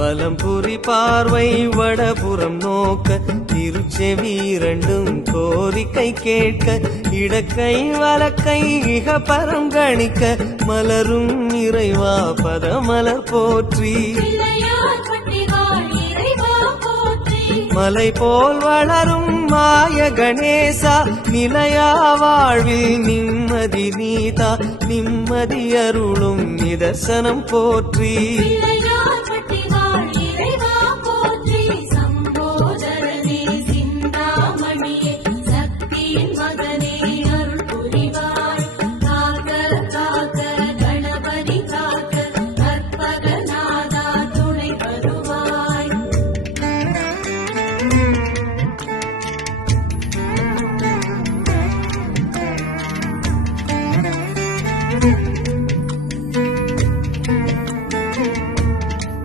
வலம்புரி பார்வை வடபுறம் நோக்க திருச்செவி இரண்டும் கோரிக்கை கேட்க இடக்கை வலக்கை இக பரம் கணிக்க மலரும் இறைவா பதமலர் போற்றி மலை போல் வளரும் மாய கணேசா நிலையா வாழ்வில் நிம்மதி நீதா நிம்மதி அருளும் நிதர்சனம் போற்றி